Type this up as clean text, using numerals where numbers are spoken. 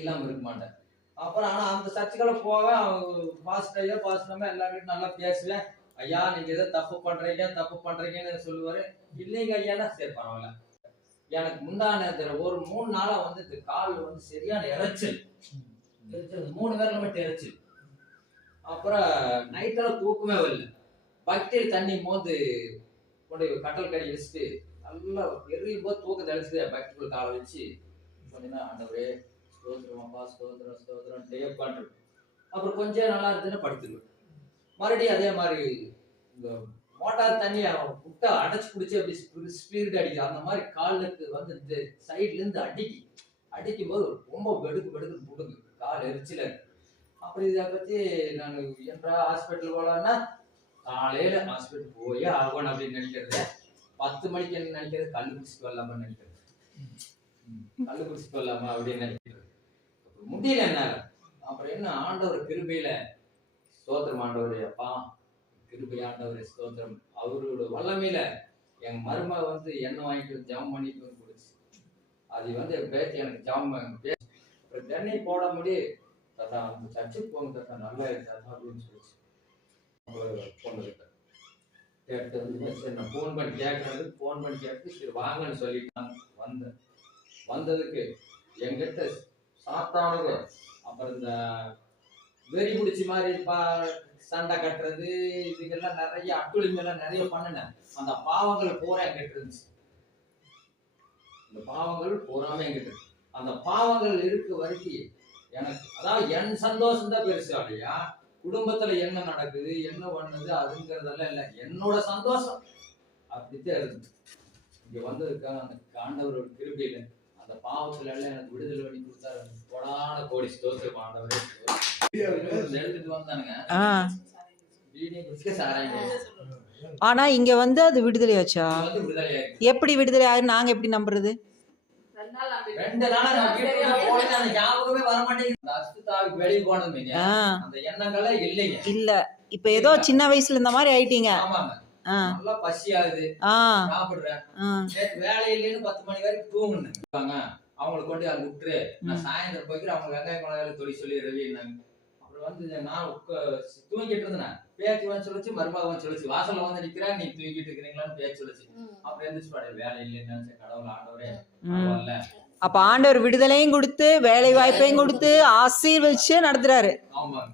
இல்லாம இருக்க மாட்டேன். அப்புறம் ஆனா அந்த சர்ச்சுக்கெல்லாம் போவேன். பாஸ்டர் ஐயா பாஸ்டர் எல்லாரும் நல்லா பேசுவேன். ஐயா நீங்க ஏதோ தப்பு பண்றீங்கன்னு சொல்லுவாரு. இல்லைங்க ஐயா, சரி பரவாயில்ல. எனக்கு முந்தான ஒரு 3 நாளா வந்து இந்த கால் வந்து சரியான இறைச்சல் 3 பேர்ல மட்டும் இறைச்சல். அப்புறம் நைட்டெல்லாம் தூக்கமே வரல. பக்கெட்டில் தண்ணி மோந்து கொண்டு கட்டல் கறி வச்சுட்டு நல்லா எரியும் போது தூக்கம் தெளிச்சுட்டு பக்கெட்டுக்குள்ள காலை வச்சு கொஞ்ச நேரம் ஆண்டவரே ஸ்தோத்திரமாப்பா ஸ்தோத்திரம் உட்காந்துரு. அப்புறம் கொஞ்சம் நல்லா இருந்துன்னு படுத்துருவேன். மறுபடியும் அதே மாதிரி இந்த மோட்டார் தண்ணியை விட்டா அடைச்சு பிடிச்சி அப்படி ஸ்பீடு அடிக்கும். அந்த மாதிரி காலுக்கு வந்து இந்த சைட்ல இருந்து அடிக்கும் போது ரொம்ப வெடுக்கு புடுங்கு கால் எரிச்சல. அப்படி இதை பத்தி நான் என்றா ஹாஸ்பிட்டல் போலான்னா காலையில ஹாஸ்பிட்டல் போய் ஆகணும் அப்படின்னு நினைக்கிறது. 10 மணிக்கு என்ன நினைக்கிறது, கல்லு குடிச்சிட்டு வரலாமா நினைக்கிறது, கல்லு குடிச்சிட்டு வரலாமா அப்படின்னு நினைக்கிறது. முடியல என்னால. அப்புறம் என்ன ஆண்டவர் கிருபையில ஸ்தோத்திரம் ஆண்டவரே அப்பா, கிருபை ஆண்டவரே ஸ்தோத்திரம். அவரோட வல்லமையில என் மருமக வந்து எண்ணெய் வாங்கிட்டு ஜாம் பண்ணிட்டு வந்து கொடுச்சு. அது வந்து என் பேச்சு எனக்கு ஜாம் தண்ணி போட முடியும் தாத்தா, அந்த சர்ச்சுக்கு போங்க தாத்தா, நல்லா இருக்கு அப்படின்னு சொல்லிச்சு. பொண்ணுகிட்ட கேட்டு வந்து சரி நான் ஃபோன் பண்ணி கேட்டு சரி வாங்கன்னு சொல்லிட்டு வந்ததுக்கு என்கிட்ட சாத்தானுங்க அப்புறம் இந்த வெறி பிடிச்சி மாதிரி சண்டை கட்டுறது இதுக்கெல்லாம் நிறைய அட்டுழிமெல்லாம் நிறைய பண்ணினேன். அந்த பாவங்கள் பூரா என்கிட்ட இருந்துச்சு. இந்த பாவங்கள் பூராமே என்கிட்ட இருக்கு. அந்த பாவங்கள் இருக்க வரைக்கும் எனக்கு அதாவது என் சந்தோஷம் தான் பெருசு இல்லையா. குடும்பத்துல என்ன நடக்குது என்ன பண்ணுது அதுங்கிறதெல்லாம் இல்லை, என்னோட சந்தோஷம் அப்படித்தான் இருக்கு. இங்க வந்ததுக்காக அந்த ஆண்டவரோட கிருபையில அந்த பாவத்துல எல்லாம் எனக்கு விடுதலை பண்ணி கொடுத்தாரு. கொடான கோடி ஸ்தோத்திரம் ஆண்டவரே. எடுத்துட்டு வந்தானுங்க. ஆனா இங்க வந்து அது விடுதலை ஆச்சா? எப்படி விடுதலை ஆகுது, நாங்க எப்படி நம்புறது? 2 நாளா நான் வீட்டுக்குள்ள போனேன், அந்த ஞாபகமே வர மாட்டேங்குது. அந்த அசுத்தாவுக்கு வெளிய போனதுமே அந்த எண்ணங்களே இல்லைங்க. இல்ல இப்ப ஏதோ சின்ன வயசுல இந்த மாதிரி ஆயிட்டீங்க. ஆமாங்க. நல்லா பசி ஆகுது, சாப்பிடுறேன். வேலை இல்லைன்னு 10 மணி வரைக்கும் தூங்குனேன். அவங்களை கொண்டு அங்க விட்டுரு, நான் சாயந்தரம் போய்க்கிறேன், அவங்க வெங்காயம் மிளகாய் தொழில் சொல்லி ரவின்னாங்க. அப்புறம் வந்து நான் தூங்கிட்டு இருந்தேன். பேச்சு வந்து சொல்லிச்சு, மருமகன் சொல்லிச்சு, வாசல்ல வந்து நிக்கிறேன், நீ தூங்கிட்டு இருக்கிறீங்களான்னு பேச்சு சொல்லிச்சு. அப்புறம் எந்திரிச்சு பாடு வேலை இல்லைன்னு கடவுள் ஆண்டவரே பரவாயில்ல. அப்ப ஆண்டவர் விடுதலையும் கொடுத்து வேலை வாய்ப்பையும் கொடுத்து ஆசீர்வதிச்சு நடத்துறாரு. ஆமாங்க.